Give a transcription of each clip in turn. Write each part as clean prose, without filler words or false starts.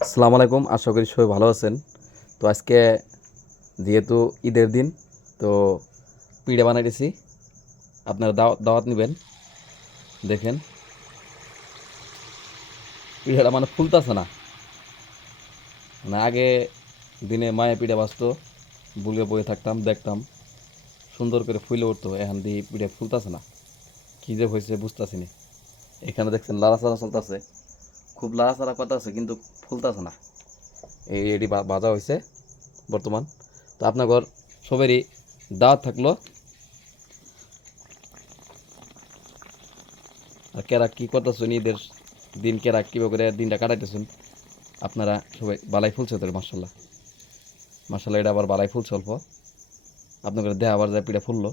আসসালামু আলাইকুম, আশা করি সবাই ভালো আছেন। তো আজকে যেহেতু ঈদের দিন, তো পিঠা বানাইতেছি। আপনারা দাওয়াত নেবেন। দেখেন পিঠাটা মানে ফুলতাছে না। মানে আগে দিনে মায়ে পিঠা বাজতো, বুলিয়ে বয়ে থাকতাম, দেখতাম সুন্দর করে ফুলে উঠতো। এখন দিয়ে পিঠা ফুলতাছে না, কী যে হয়েছে বুঝতেছি না। এখানে দেখছেন লাড়াচাড়া চলতেছে, খুব লাড়াচাড়া কথা আছে কিন্তু ফুলতাছে না। এই এটি বাজা হয়েছে বর্তমান। তো আপনার ঘর সবারই দাওয়াত থাকলো। আর কেরা কী করতেছেন, ঈদের দিন কেরা কীভাবে করে দিনটা কাটাইতেছেন। আপনারা সবাই বালাই ফুলছে তো, মার্শাল্লাহ মার্শাল্লাহ। এটা আবার বালাই ফুলছে অল্প, আপনাদের দেহ আবার যায় পিঠা ফুললো।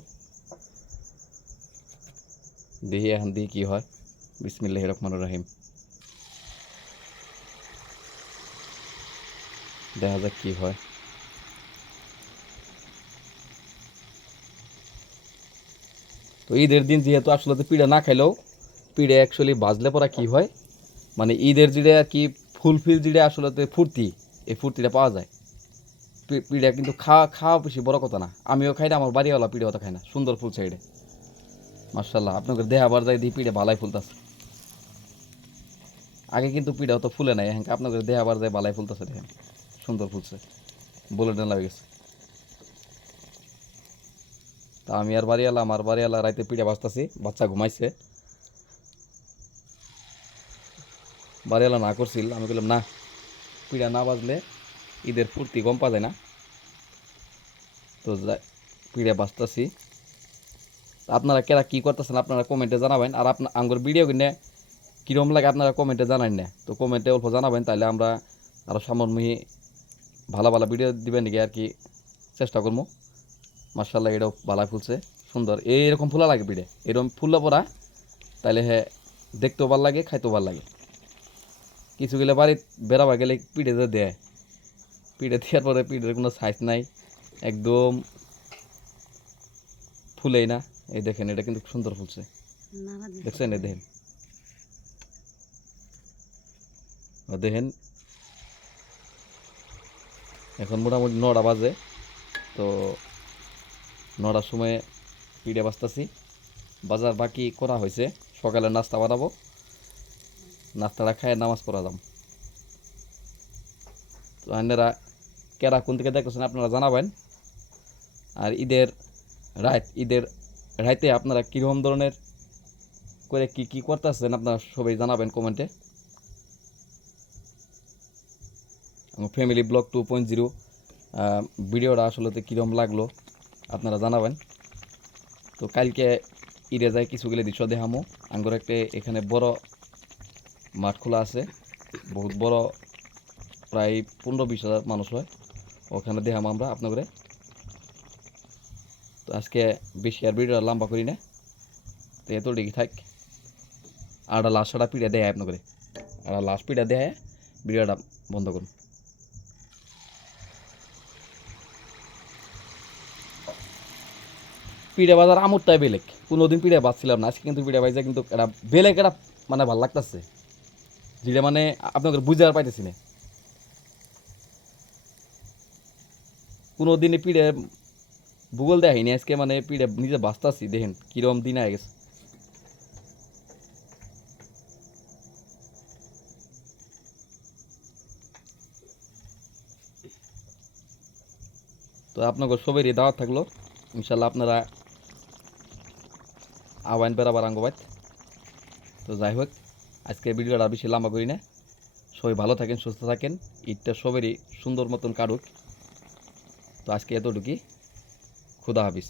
দেখি এখন দিয়ে কী হয়। বিসমিল্লাহির রহমানির রহিম। দেখা যাক কী হয়। তো ঈদের দিন যেহেতু আসলে তো পিঠা না খাইলেও, পিঠা অ্যাকচুয়ালি বাজলে পরা কী হয়, মানে ঈদের যেটা আর কি ফুলফিল যেটা আসলে ফুর্তি, এই ফুর্তিটা পাওয়া যায়। পিঠা কিন্তু খাওয়া খাওয়া বেশি বড় কথা না। আমিও খাই না, আমার বাড়িওয়ালা পিঠা কথা খাই না। সুন্দর ফুলছে এটা, মার্শাল্লাহ। আপনাদের দেহ আবার যায় দিয়ে পিঠা ভালাই ফুলতেছে। আগে কিন্তু পিঠা অত ফুলে নাই, হ্যাঁ আপনাদের দেহ আবার যায় বালাই ফুলতেছে। দেখেন সুন্দর ফুলছে, বলে ডান লাগে গেছে। তা আমি আর আমার বাড়িওয়ালা রাইতে পিঠা বাজতাছি, বাচ্চা ঘুমাইছে। বাড়িওয়ালা না করছিল, আমি বললাম না, পিঠা না বাজলে ঈদের ফুর্তি গম পাওয়া যায় না। তো পিঠা বাজতাছি। আপনারা কেরা কী করতেছেন আপনারা কমেন্টে জানাবেন। আর আপনার আমার ভিডিও কিনে কীরকম লাগে আপনারা কমেন্টে জানান না। তো কমেন্টে অল্প জানাবেন, তাহলে আমরা আরও সামনমুখী ভালো ভালো ভিডিও দিবেন নাকি আর কি চেষ্টা করবো। মার্শাল্লাহ এটাও ভালো ফুলছে, সুন্দর। এইরকম ফুলা লাগে পিঠে, এরকম ফুললে পরা তাইলে হ্যাঁ দেখতেও ভালো লাগে, খাইতেও ভালো লাগে। কিছু গেলে বাড়ি বেড়াবা গেলে পিঠে যে দেয়, পিঠে দেওয়ার পরে পিঠের কোনো সাইজ নাই, একদম ফুলেই না। এই দেখেন এটা কিন্তু সুন্দর ফুলছে, দেখছেন? এই দেখেন, দেখেন এখন মোটামুটি 9টা বাজে। তো 9টার সময় পিঠে বাজতাছি। বাজার বাকি করা হয়েছে, সকালে নাস্তা বানাবো, নাস্তাটা খায় নামাজ পড়া যাম। তো আপনারা কেরা কোন থেকে দেখতেছেন আপনারা জানাবেন। আর ঈদের রাইতে আপনারা কীরকম ধরনের করে কি কি করতেছেন আপনারা সবাই জানাবেন কমেন্টে। আমার ফ্যামিলি ব্লগ 2.0 ভিডিওটা আসলে কীরকম লাগলো আপনারা জানাবেন। তো কালকে ঈদে যায় কিছুগুলো দৃশ্য দেখামো। আঙ্গুর একটা এখানে বড় মাঠ খোলা আছে, বহুত বড়, প্রায় 15-20 হাজার মানুষ হয়, ওখানে দেখাম আমরা আপনাদের। তো আজকে বেশি আর ভিডিওটা লম্বা করি না, তো এতটুকু থাক। আর লাস্টটা পিঠা দেয় আপনাদের, আর লাস্ট পিঠা দেয় ভিডিওটা বন্ধ করুন। পিঠা বাজার আমরটাই বেলেগ, কোনোদিন পিঠা বাজছিলাম না, আজকে কিন্তু পিঠা বাজা কিন্তু এটা বেলেগ, এটা মানে ভাল লাগতেছে, যেটা মানে আপনাদের বুঝে আর পাইতেছি না। কোনো দিনই পিঠে ভূগোল দেখাইনি, আজকে মানে পিঠে নিজে বাঁচতাছি। দেখেন কিরম দিন আগে গেছে। তো আপনাদের সবারই দাওয়াত থাকলো, ইনশাল্লাহ আপনারা আওয়াইন বেড়াবার আঙ্গবাদ। তো যাই হোক, আজকে ভিডিওটা বেশি লম্বা করি না। সবাই ভালো থাকেন, সুস্থ থাকেন, ঈদটা সবারই সুন্দর মতন কাটুক। তো আজকে এতটুকুই, খুদা হাফিজ।